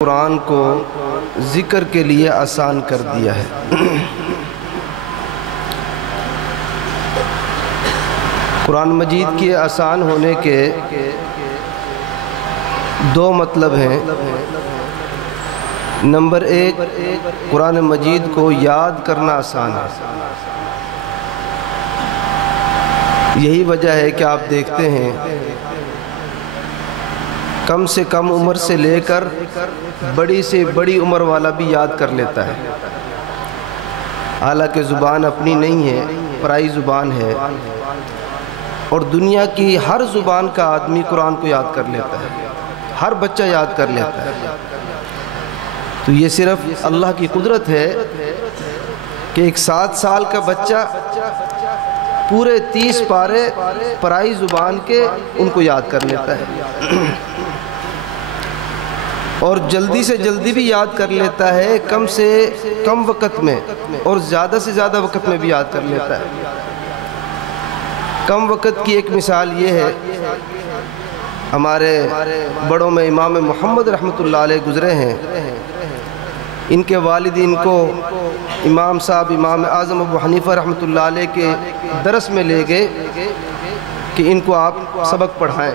قرآن کو ذکر کے لیے آسان کر دیا ہے۔ قرآن مجید کے آسان ہونے کے دو مطلب ہیں۔ نمبر ایک، قرآن مجید کو یاد کرنا آسان ہے۔ یہی وجہ ہے کہ آپ دیکھتے ہیں کم سے کم عمر سے لے کر بڑی سے بڑی عمر والا بھی یاد کر لیتا ہے، حالانکہ زبان اپنی نہیں ہے، پرائی زبان ہے، اور دنیا کی ہر زبان کا آدمی قرآن کو یاد کر لیتا ہے، ہر بچہ یاد کر لیتا ہے۔ تو یہ صرف اللہ کی قدرت ہے کہ ایک 7 سال کا بچہ پورے 30 پارے پرائی زبان کے ان کو یاد کر لیتا ہے، اور جلدی سے جلدی بھی یاد کر لیتا ہے، کم سے کم وقت میں اور زیادہ سے زیادہ وقت میں بھی یاد کر لیتا ہے۔ کم وقت کی ایک مثال یہ ہے، ہمارے بڑوں میں امام محمد رحمۃ اللہ علیہ گزرے ہیں۔ ان کے والدین کو امام صاحب امام اعظم ابو حنیفہ رحمۃ اللہ علیہ کے درس میں لے گئے کہ ان کو آپ سبق پڑھائیں۔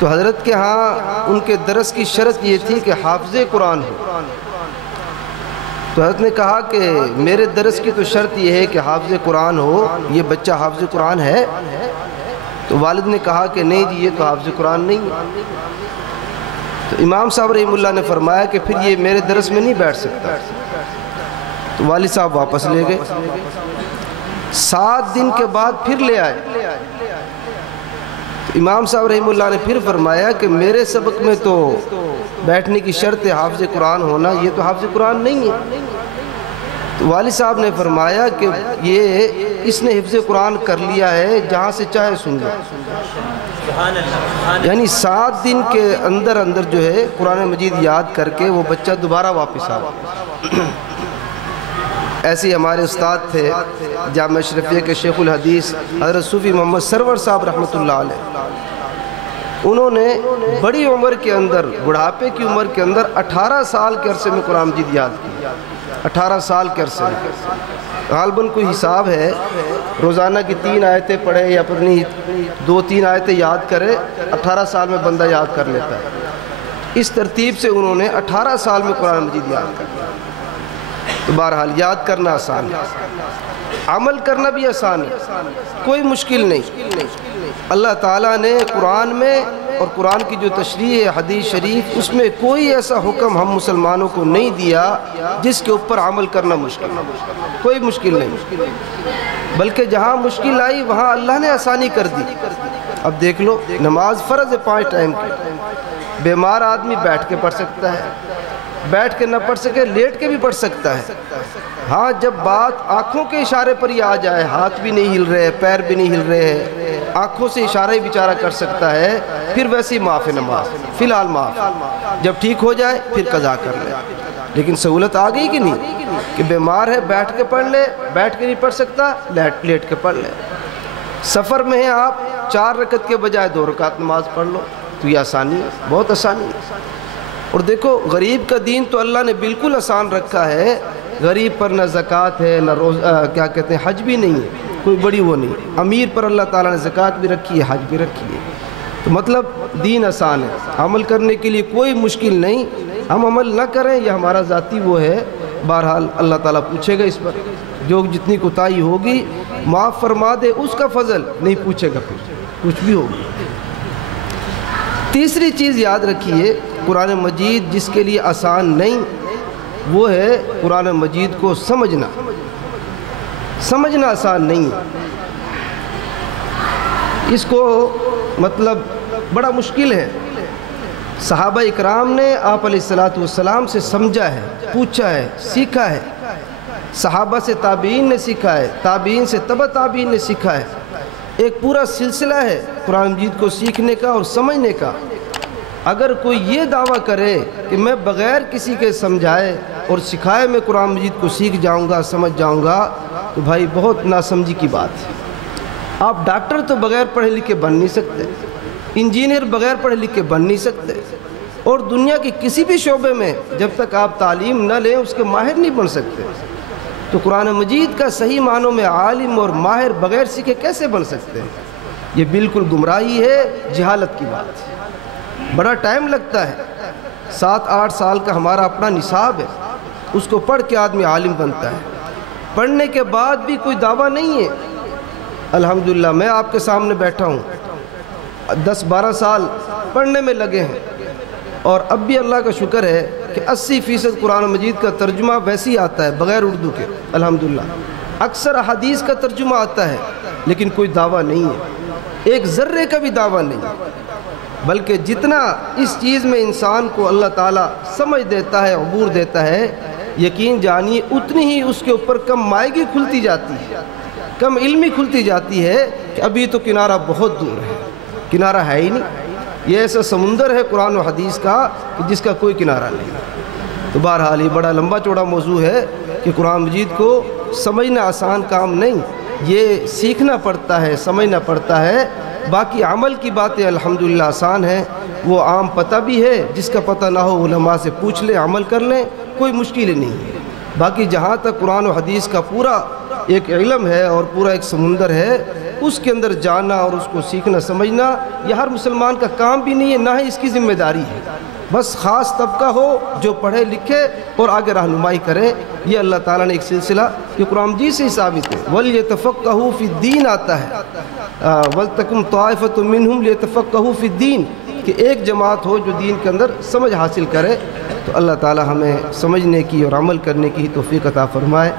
تو حضرت کے ہاں ان کے درس کی شرط یہ تھی کہ حافظ قرآن ہو۔ تو حضرت نے کہا کہ میرے درس کی تو شرط یہ ہے کہ حافظ قرآن ہو، یہ بچہ حافظ قرآن ہے؟ تو والد نے کہا کہ نہیں جی، یہ تو حافظ قرآن نہیں ہے۔ تو امام صاحب رحمہ اللہ نے فرمایا کہ پھر یہ میرے درس میں نہیں بیٹھ سکتا۔ تو والد صاحب واپس لے گئے، 7 دن کے بعد پھر لے آئے۔ امام صاحب رحمہ اللہ نے پھر فرمایا کہ میرے سبق میں تو بیٹھنے کی شرط ہے حافظ قرآن ہونا، یہ تو حافظ قرآن نہیں ہے۔ تو والد صاحب نے فرمایا کہ اس نے حفظ قرآن کر لیا ہے، جہاں سے چاہے سن لے۔ یعنی 7 دن کے اندر اندر جو ہے قرآن مجید یاد کر کے وہ بچہ دوبارہ واپس آ گیا۔ ایسے ہی ہمارے استاد تھے جامعہ اشرفیہ کے شیخ الحدیث حضرت صوفی محمد سرور صاحب رحمۃ اللہ علیہ، انہوں نے بڑی عمر کے اندر، بڑھاپے کی عمر کے اندر 18 سال کے عرصے میں قرآن مجید یاد کیا۔ 18 سال کے عرصے میں غالباً کوئی حساب ہے، روزانہ کی 3 آیتیں پڑھے یا اپنی 2-3 آیتیں یاد کرے، 18 سال میں بندہ یاد کر لیتا ہے۔ اس ترتیب سے انہوں نے 18 سال میں قرآن مجید یاد کر لیا۔ تو بہرحال یاد کرنا آسان ہے، عمل کرنا بھی آسان ہے، کوئی مشکل نہیں۔ اللہ تعالیٰ نے قرآن میں اور قرآن کی جو تشریح ہے حدیث شریف، اس میں کوئی ایسا حکم ہم مسلمانوں کو نہیں دیا جس کے اوپر عمل کرنا مشکل، کوئی مشکل نہیں، بلکہ جہاں مشکل آئی وہاں اللہ نے آسانی کر دی۔ اب دیکھ لو، نماز فرض ہے 5 ٹائم کی، بیمار آدمی بیٹھ کے پڑھ سکتا ہے، بیٹھ کے نہ پڑھ سکے لیٹ کے بھی پڑھ سکتا ہے۔ ہاں جب بات آنکھوں کے اشارے پر ہی آ جائے، ہاتھ بھی نہیں ہل رہے، پیر بھی نہیں ہل رہے ہیں، آنکھوں سے اشارہ ہی بیچارہ کر سکتا ہے، پھر ویسے ہی معاف ہے نماز، فی الحال معاف، جب ٹھیک ہو جائے پھر قضا کر لے۔ لیکن سہولت آ گئی کہ نہیں کہ بیمار ہے بیٹھ کے پڑھ لے، بیٹھ کے نہیں پڑھ سکتا لیٹ کے پڑھ لے۔ سفر میں ہیں آپ، 4 رکعت کے بجائے 2 رکعت نماز پڑھ لو، تو یہ آسانی ہے، بہت آسانی ہے۔ اور دیکھو، غریب کا دین تو اللہ نے بالکل آسان رکھا ہے، غریب پر نہ زکوٰۃ ہے، نہ کیا کہتے ہیں، حج بھی نہیں ہے، کوئی بڑی وہ نہیں۔ امیر پر اللہ تعالیٰ نے زکوٰۃ بھی رکھی ہے، حج بھی رکھی ہے۔ تو مطلب دین آسان ہے، عمل کرنے کے لیے کوئی مشکل نہیں۔ ہم عمل نہ کریں یہ ہمارا ذاتی وہ ہے، بہرحال اللہ تعالیٰ پوچھے گا اس پر، جو جتنی کوتاہی ہوگی معاف فرما دے، اس کا فضل نہیں پوچھے گا، پھر کچھ بھی ہوگی۔ تیسری چیز یاد رکھیے، قرآن مجید جس کے لیے آسان نہیں، وہ ہے قرآن مجید کو سمجھنا۔ سمجھنا آسان نہیں ہے، اس کو مطلب بڑا مشکل ہے۔ صحابہ اکرام نے آپ علیہ السلام سے سمجھا ہے، پوچھا ہے، سیکھا ہے، صحابہ سے تابعین نے سیکھا ہے، تابعین سے تبع تابعین نے سیکھا ہے۔ ایک پورا سلسلہ ہے قرآن مجید کو سیکھنے کا اور سمجھنے کا۔ اگر کوئی یہ دعویٰ کرے کہ میں بغیر کسی کے سمجھائے اور سکھائے میں قرآن مجید کو سیکھ جاؤں گا، سمجھ جاؤں گا، تو بھائی بہت ناسمجھی کی بات ہے۔ آپ ڈاکٹر تو بغیر پڑھے لکھے بن نہیں سکتے، انجینئر بغیر پڑھے لکھے بن نہیں سکتے، اور دنیا کے کسی بھی شعبے میں جب تک آپ تعلیم نہ لیں اس کے ماہر نہیں بن سکتے۔ تو قرآن مجید کا صحیح معنوں میں عالم اور ماہر بغیر سیکھے کیسے بن سکتے ہیں؟ یہ بالکل گمراہی ہے، جہالت کی بات ہے۔ بڑا ٹائم لگتا ہے، 7-8 سال کا ہمارا اپنا نصاب ہے، اس کو پڑھ کے آدمی عالم بنتا ہے۔ پڑھنے کے بعد بھی کوئی دعویٰ نہیں ہے۔ الحمدللہ میں آپ کے سامنے بیٹھا ہوں، 10-12 سال پڑھنے میں لگے ہیں، اور اب بھی اللہ کا شکر ہے کہ 80% قرآن مجید کا ترجمہ ویسے ہی آتا ہے بغیر اردو کے، الحمدللہ۔ اکثر احادیث کا ترجمہ آتا ہے لیکن کوئی دعویٰ نہیں ہے، ایک ذرے کا بھی دعویٰ نہیں ہے، بلکہ جتنا اس چیز میں انسان کو اللہ تعالیٰ سمجھ دیتا ہے، عبور دیتا ہے، یقین جانیے اتنی ہی اس کے اوپر کم مائگی کھلتی جاتی ہے، کم علمی کھلتی جاتی ہے کہ ابھی تو کنارہ بہت دور ہے، کنارہ ہے ہی نہیں۔ یہ ایسا سمندر ہے قرآن و حدیث کا کہ جس کا کوئی کنارہ نہیں۔ تو بہرحال یہ بڑا لمبا چوڑا موضوع ہے کہ قرآن مجید کو سمجھنا آسان کام نہیں، یہ سیکھنا پڑتا ہے، سمجھنا پڑتا ہے۔ باقی عمل کی باتیں الحمدللہ آسان ہیں، وہ عام پتہ بھی ہے، جس کا پتہ نہ ہو علماء سے پوچھ لیں، عمل کر لیں، کوئی مشکل نہیں ہے۔ باقی جہاں تک قرآن و حدیث کا پورا ایک علم ہے اور پورا ایک سمندر ہے، اس کے اندر جانا اور اس کو سیکھنا سمجھنا یہ ہر مسلمان کا کام بھی نہیں ہے، نہ ہی اس کی ذمہ داری ہے۔ بس خاص طبقہ ہو جو پڑھے لکھے اور آگے رہنمائی کرے۔ یہ اللہ تعالیٰ نے ایک سلسلہ یہ قرآن مجید سے ہی ثابت ہے، وَلْيَتَفَقَّهُوا فِي الدِّينِ آتا ہے، وَلْتَكُنْ طَائِفَةٌ مِّنْهُمْ لِيَتَفَقَّهُوا فِي الدِّينِ، کہ ایک جماعت ہو جو دین کے اندر سمجھ حاصل کرے۔ تو اللہ تعالیٰ ہمیں سمجھنے کی اور عمل کرنے کی توفیق عطا فرمائے۔